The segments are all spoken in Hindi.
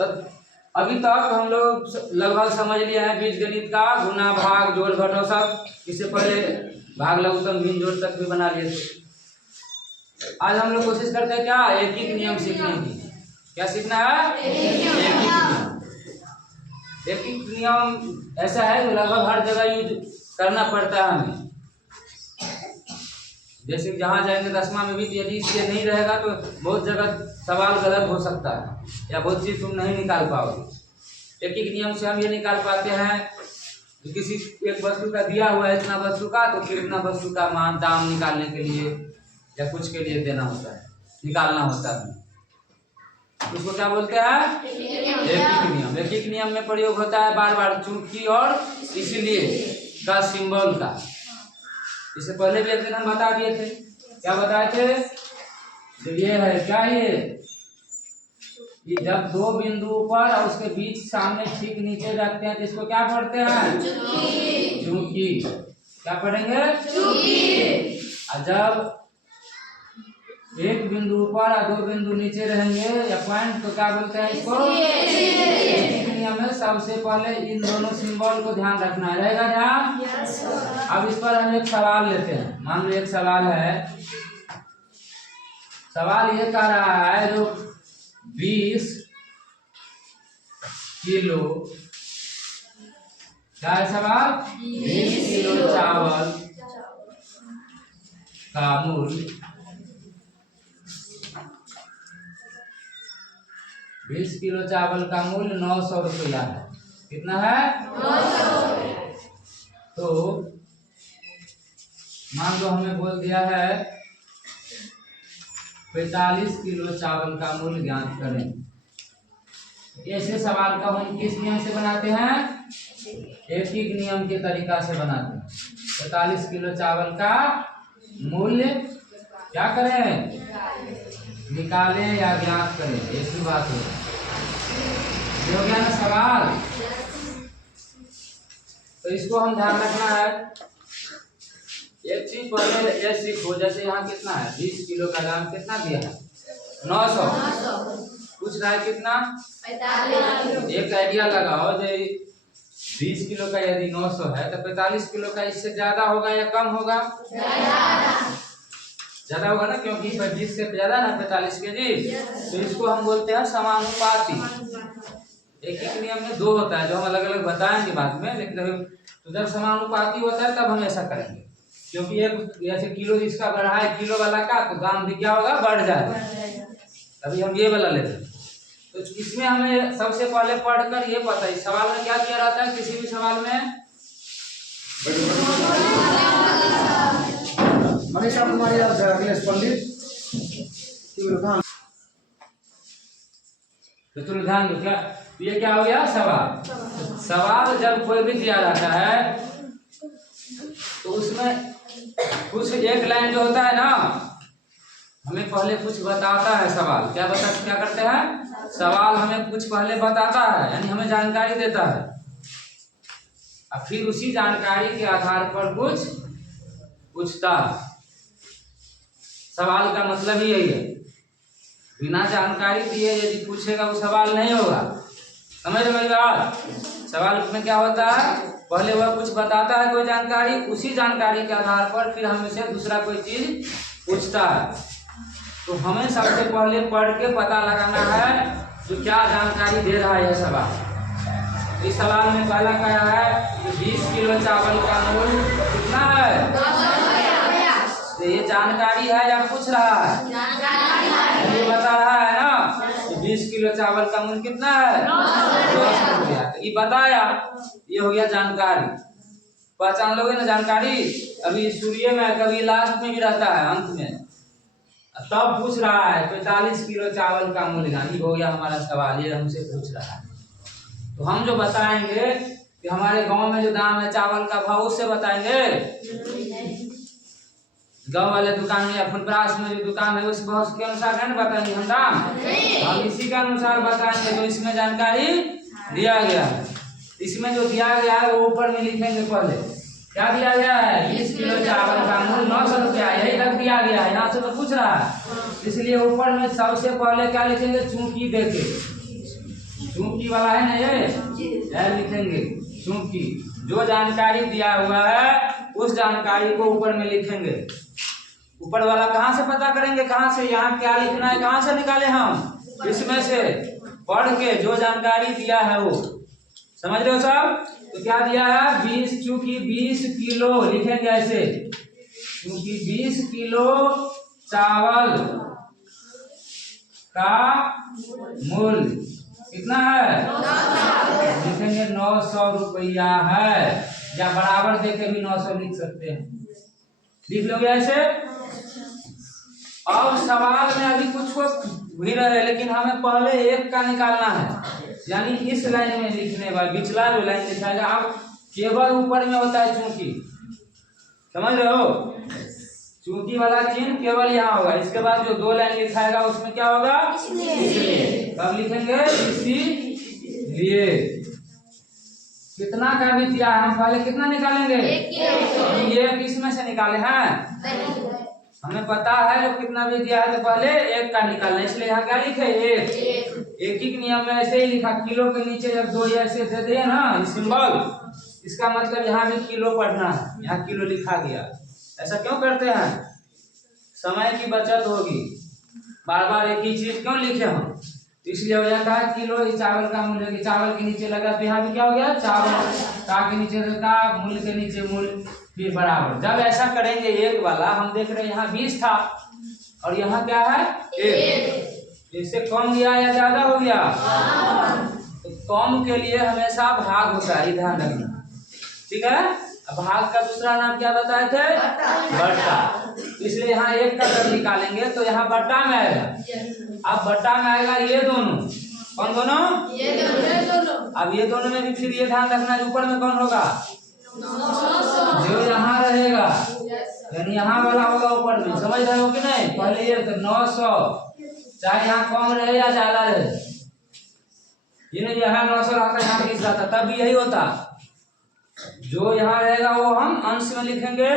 तो अभी तक हम लोग लगभग समझ लिए हैं बीजगणित का गुना भाग जोड़ घटाव सब। इससे पहले भाग लघुत्तम भिन्न जोड़ तक भी बना लिए थे। आज हम लोग कोशिश करते हैं क्या एकीक नियम सीखने की। क्या सीखना है? एकीक नियम ऐसा है कि लगभग हर जगह यूज करना पड़ता है हमें। जैसे जहाँ जाएंगे 10वां में भी यदि इसलिए नहीं रहेगा तो बहुत जगह सवाल गलत हो सकता है या बहुत चीज तुम नहीं निकाल पाओगे। एकीक नियम से हम ये निकाल पाते हैं कि किसी एक वस्तु का दिया हुआ है इतना वस्तु का, तो फिर इतना वस्तु का मान दाम निकालने के लिए या कुछ के लिए देना होता है, निकालना होता है। उसको क्या बोलते हैं? एकीक नियम। एकीक नियम में प्रयोग होता है बार बार चूंकि और इसलिए का सिंबल का। इससे पहले भी एक दिन हम बता दिए थे। क्या बताए थे? तो ये है क्या, ये जब दो बिंदु ऊपर और उसके बीच सामने ठीक नीचे रखते हैं तो इसको क्या पढ़ते हैं? चूंकि। क्या पढ़ेंगे? चूंकि। और जब एक बिंदु ऊपर और दो बिंदु नीचे रहेंगे या पॉइंट, तो क्या बोलते हैं इसको? एकीक नियम में सबसे पहले इन दोनों सिंबल को ध्यान रखना है। रहेगा ध्यान? अब इस पर हम एक सवाल लेते हैं। मान लो एक सवाल है, सवाल ये कह रहा है जो 20 किलो, क्या है सवाल? 20 किलो चावल का मूल्य 20 किलो चावल का मूल्य 900 रुपया है। कितना है? 900। तो मान लो हमें बोल दिया है 45 किलो चावल का मूल्य ज्ञात करें। ऐसे सवाल का हम किस नियम से बनाते हैं? एकीक नियम के तरीका से बनाते हैं। 45 किलो चावल का मूल्य क्या करें? निकालें या ज्ञात करें, एक ही बात है। ये हो गया ना सवाल। तो इसको हम ध्यान रखना है। एक चीज पहले ये सीखो, जैसे यहाँ कितना है? 20 किलो का दाम कितना दिया है? 900। पूछ रहा है कितना? 45। एक आइडिया लगाओ, जो 20 किलो का यदि 900 है तो 45 किलो का इससे ज्यादा होगा या कम होगा? ज्यादा होगा ना, क्योंकि 25 से ज्यादा ना 45 केजी। तो इसको हम बोलते हैं समानुपाती। एकीक नियम में दो होता है जो हम अलग अलग बताएंगे बाद में, लेकिन तो जब समानुपाती होता है तब हम ऐसा करेंगे। क्योंकि एक जैसे किलो इसका बढ़ा है किलो वाला का, तो दाम भी क्या होगा? बढ़ जाएगा। अभी हम ये वाला लेते हैं। तो इसमें हमें सबसे पहले पढ़कर ये पता है सवाल में क्या किया रहता है। किसी भी सवाल में मनीषा कुमारी अखिलेश पंडित तो ध्यान दो। क्या ये क्या हो गया? सवाल। सवाल जब कोई भी दिया जाता है तो उसमें कुछ एक लाइन जो होता है ना, हमें पहले कुछ बताता है सवाल। क्या करते हैं? सवाल हमें कुछ पहले बताता है, यानी हमें जानकारी देता है, और फिर उसी जानकारी के आधार पर कुछ पूछता है। सवाल का मतलब ही यही है। बिना जानकारी दिए यदि पूछेगा वो सवाल नहीं होगा। समझ में बात? सवाल में क्या होता है? पहले वह कुछ बताता है कोई जानकारी, उसी जानकारी के आधार पर फिर हमसे दूसरा कोई चीज पूछता है। तो हमें सबसे पहले पढ़ के पता लगाना है कि क्या जानकारी दे रहा है यह सवाल। इस सवाल में पहला क्या है कि 20 किलो चावल का मूल्य कितना है? तो ये जानकारी है या पूछ रहा है? ये बता रहा है ना कि 20 किलो चावल का मूल्य कितना है? 900 रुपया। तो ये बताया, ये हो गया जानकारी। पहचान लोगे ना जानकारी। अभी शुरू में कभी लास्ट में भी रहता है, अंत में। तब पूछ रहा है 45 किलो चावल का मूल्य, ये हो गया हमारा सवाल। ये हमसे पूछ रहा है तो हम जो बताएंगे कि हमारे गांव में जो दाम है चावल का भाव, उससे बताएंगे। गांव वाले दुकान में या फुलपरास में जो दुकान है उस भाव के अनुसार है ना बताएंगे हम दाम। हम इसी के अनुसार बताएंगे। तो इसमें जानकारी दिया गया है। इसमें जो दिया गया है वो ऊपर में लिखेंगे। पहले क्या दिया गया है? 20 किलो चावल का मूल्य 900 रुपया, यही तक दिया गया है। यहाँ से तो पूछ रहा है, इसलिए ऊपर में सबसे पहले क्या लिखेंगे? चूंकि देके। चूंकि वाला है ना ये लिखेंगे चूंकि। जो जानकारी दिया हुआ है उस जानकारी को ऊपर में लिखेंगे। ऊपर वाला कहाँ से पता करेंगे, कहाँ से, यहाँ क्या लिखना है कहाँ से निकाले हम, इसमें से पढ़ के जो जानकारी दिया है वो। समझ रहे हो सब। तो क्या दिया है, 20 चूंकि 20 किलो लिखेंगे ऐसे, क्योंकि 20 किलो चावल का मूल्य कितना है, लिखेंगे 900 रुपया है, या बराबर देके भी 900 लिख सकते हैं, लिख लोगे ऐसे। अब सवाल में अभी कुछ भी रहे, लेकिन हमें पहले एक का निकालना है, यानी इस लाइन में लिखने वाला पिछला जो लाइन लिखाएगा। अब केवल ऊपर में होता है चूंकि, समझ रहे हो, चूंकि वाला चिन्ह केवल यहाँ होगा, इसके बाद जो दो लाइन लिखाएगा उसमें क्या होगा, इसलिए। कब लिखेंगे, इसीलिए। कितना का भी दिया है, हम पहले कितना निकालेंगे, ये किसमें से निकाले हैं, हमें पता है जो कितना भी दिया है तो पहले एक का निकालना, इसलिए यहाँ क्या लिखे, एक ही नियम में ऐसे ही लिखा। किलो के नीचे जब दो ऐसे दे दिए ना सिंबल, इसका मतलब यहाँ भी किलो पढ़ना है, यहाँ किलो लिखा गया। ऐसा क्यों करते हैं, समय की बचत होगी, बार बार एक ही चीज क्यों लिखे हम, इसलिए हो जाता है किलो। इस चावल का मूल्य, चावल के नीचे लगा तो यहाँ भी क्या हो गया, चावल का के नीचे का, मूल्य के नीचे मूल्य, फिर बराबर। जब ऐसा करेंगे एक वाला, हम देख रहे हैं यहाँ 20 था और यहाँ क्या है 1, इससे कम गया या ज्यादा हो गया, तो कम के लिए हमेशा भाग होता है, ध्यान रखना, ठीक है। अब भाग का दूसरा नाम क्या बताए थे, बट्टा, इसलिए यहाँ एक का जब निकालेंगे तो यहाँ बट्टा में आएगा। अब बट्टा में आएगा ये दोनों, कौन दोनों, ये दोनों। अब ये दोनों में भी फिर ये ध्यान रखना है ऊपर में कौन होगा, जो यहाँ रहेगा, यानी यहाँ वाला होगा ऊपर में, समझ रहे हो कि नहीं। पहले ये तो 900, चाहे यहाँ कम रहे या ज्यादा रहे, ये नहीं यहाँ 900 रहता, यहाँ लिख जाता, तब भी यही होता। जो यहाँ रहेगा वो हम अंश में लिखेंगे,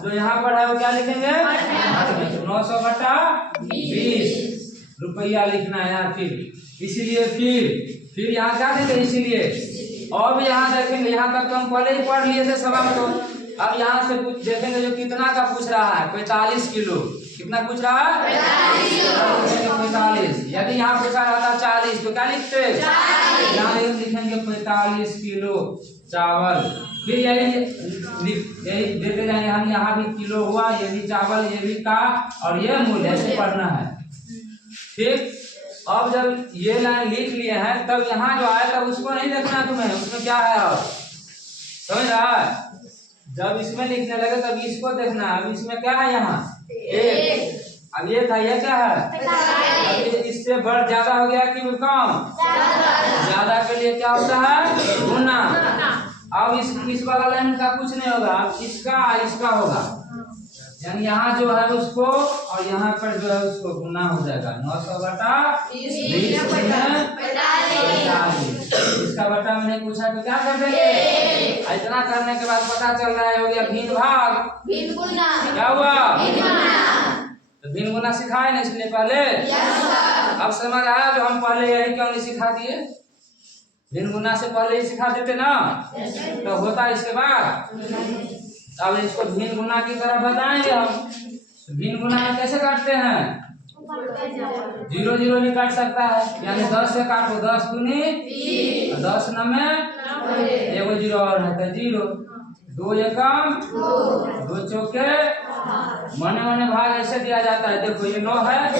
जो यहाँ पर है वो क्या लिखेंगे, 900 बटा 20 रुपया लिखना है यहाँ। फिर इसीलिए फिर यहाँ क्या देंगे, इसीलिए। और भी यहाँ देखेंगे, यहाँ तक तो हम पहले ही पढ़ लिए थे सवाल को। अब यहाँ से कुछ देखेंगे जो कितना का पूछ रहा है, 45 किलो, कितना पूछ रहा है, 45। यदि यहाँ पूछा रहता 40 तो क्या लिखते, यहाँ लिखेंगे 45 किलो चावल। फिर यही देते जाएंगे हम, यहाँ भी किलो हुआ, ये भी चावल, ये भी का, और ये मूल्य, ऐसे पढ़ना है, ठीक। अब जब ये लाइन लिख लिए हैं, तब यहाँ जो आया तब उसको नहीं देखना तुम्हें, उसमें क्या है, अब समझ रहा है। जब इसमें लिखने लगे तब इसको देखना है। अब इसमें क्या है, यहाँ 1, अब ये था, ये क्या है, अब इससे बढ़ ज्यादा हो गया कि कम, ज्यादा के लिए क्या होता है, गुना। अब इस वाला लाइन का कुछ नहीं होगा, अब इसका होगा, यानी यहाँ जो है उसको और यहाँ पर जो है उसको गुना हो जाएगा। 900 बटा 20 इसका बटा मैंने पूछा तो क्या कर देंगे, इतना करने के बाद पता चल रहा है हो गया भिन्न भाग, क्या हुआ, तो भिन्न गुना सिखाए ना इसलिए पहले। अब समझ आया जो हम पहले यही क्यों नहीं सिखा दिए, भिन्न गुना से पहले ही सिखा देते ना तो होता इसके बाद। अब इसको भिन्न गुना की तरह बताएंगे हम। भिन्न गुना में कैसे काटते हैं, 0 0 भी काट सकता है, यानी 10 से काटो, 10 दूनी 10 9 एगो 0 और है तो 0, 2 एकम 2 चौके, मने भाग ऐसे दिया जाता है। देखो ये 9 है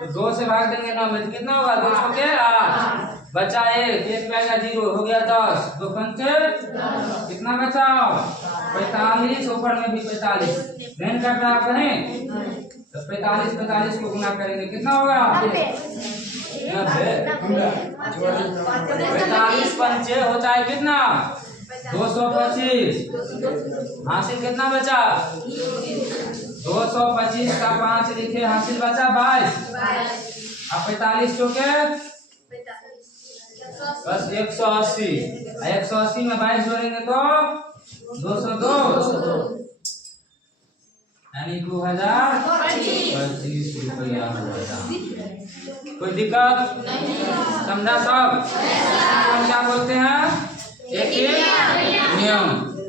तो 2 से भाग देंगे 9 में, कितना होगा, 2 चौके 8, बचा 1 पाएगा 0, हो गया 10, 2 पंचे कितना बचा 45, ऊपर में भी 45, नहीं कर रहा कहीं तो 45 को गुना करेंगे कितना होगा, 45 पंचे होता है कितना, 225। हासिल कितना बचा, 225 का 5 लिखे, हासिल बचा 22। अब 45 चौके बस 180, 180 में 22 जोड़ेंगे तो 202, यानी 2025 रुपया हो जाएगा। कोई दिक्कत समझा सब? हम क्या बोलते हैं? एक ही नियम।